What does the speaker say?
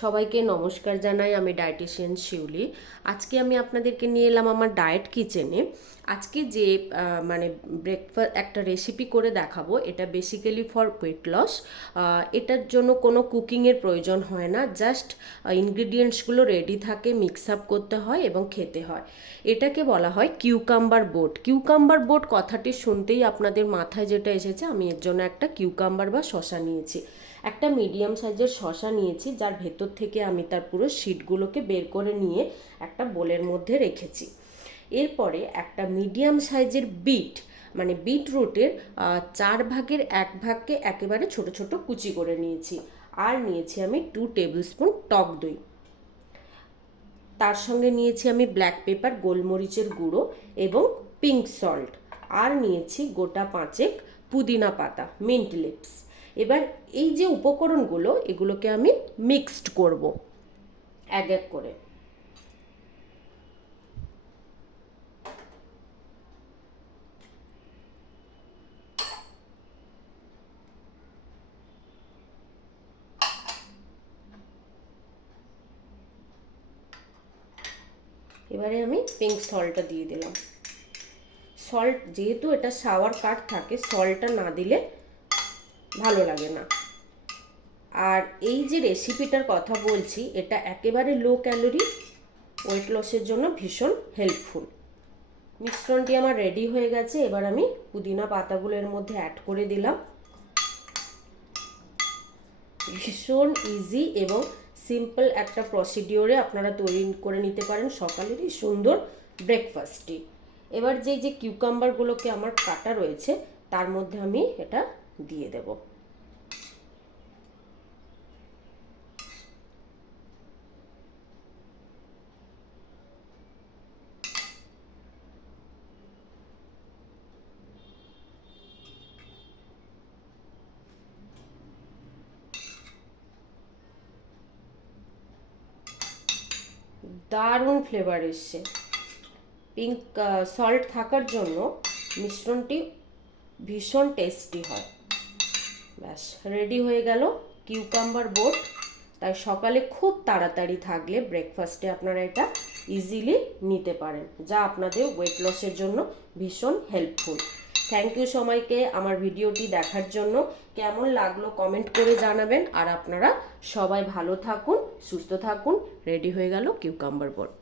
সবাইকে নমস্কার জানাই। আমি ডায়েটিশিয়ান শিউলি। আজকে আমি আপনাদেরকে নিয়ে এলাম আমার ডায়েট কিচেনে। আজকে যে মানে ব্রেকফাস্ট একটা রেসিপি করে দেখাবো, এটা বেসিক্যালি ফর ওয়েট লস। এটার জন্য কোনো কুকিংয়ের প্রয়োজন হয় না, জাস্ট ইনগ্রিডিয়েন্টসগুলো রেডি থাকে, মিক্স আপ করতে হয় এবং খেতে হয়। এটাকে বলা হয় কিউকাম্বার বোট। কিউকাম্বার বোট কথাটি শুনতেই আপনাদের মাথায় যেটা এসেছে, আমি এর জন্য একটা কিউকাম্বার বা শসা নিয়েছি। একটা মিডিয়াম সাইজের শসা নিয়েছি, যার ভেতর থেকে আমি তার পুরো শিটগুলোকে বের করে নিয়ে একটা বোলের মধ্যে রেখেছি। এরপরে একটা মিডিয়াম সাইজের বিট, মানে বিটরুটের 1/4 ভাগকে একেবারে ছোট ছোট কুচি করে নিয়েছি। আর নিয়েছি আমি 2 টেবিল স্পুন টক দই। তার সঙ্গে নিয়েছি আমি ব্ল্যাক পেপার, গোলমরিচের গুঁড়ো এবং পিঙ্ক সল্ট। আর নিয়েছি গোটা 5 পুদিনা পাতা, মিন্ট লিভস। এবার এই যে উপকরণগুলো, এগুলোকে আমি মিক্সড করব এক এক করে। এবারে আমি পিঙ্ক সল্টটা দিয়ে দিলাম। সল্ট যেহেতু এটা সাওয়ার কাট থাকে, সল্টটা না দিলে ভালো লাগে না। আর এই যে রেসিপিটার কথা বলছি, এটা একেবারে লো ক্যালোরি, ওয়েট লসের জন্য ভীষণ হেল্পফুল। মিশ্রণটি আমার রেডি হয়ে গেছে। এবার আমি পুদিনা পাতাগুলো এর মধ্যে অ্যাড করে দিলাম। ভীষণ ইজি এবং সিম্পল একটা প্রসিডিওরে আপনারা তৈরি করে নিতে পারেন সকালের এই সুন্দর ব্রেকফাস্টটি। এবার যে কিউকাম্বারগুলোকে আমার কাটা রয়েছে, তার মধ্যে আমি এটা দিয়ে দেব। দারুণ ফ্লেভার এসছে। পিঙ্ক সল্ট থাকার জন্য মিশ্রণটি ভীষণ টেস্টি হয়। ব্যাস রেডি হয়ে গেল কিউকাম্বার বোট। তাই সকালে খুব তাড়াতাড়ি থাকলে ব্রেকফাস্টে আপনারা এটা ইজিলি নিতে পারেন, যা আপনাদের ওয়েট লসের জন্য ভীষণ হেল্পফুল। থ্যাংক ইউ সবাইকে আমার ভিডিওটি দেখার জন্য। কেমন লাগলো কমেন্ট করে জানাবেন। আর আপনারা সবাই ভালো থাকুন, সুস্থ থাকুন। রেডি হয়ে গেল কিউকাম্বার বোট।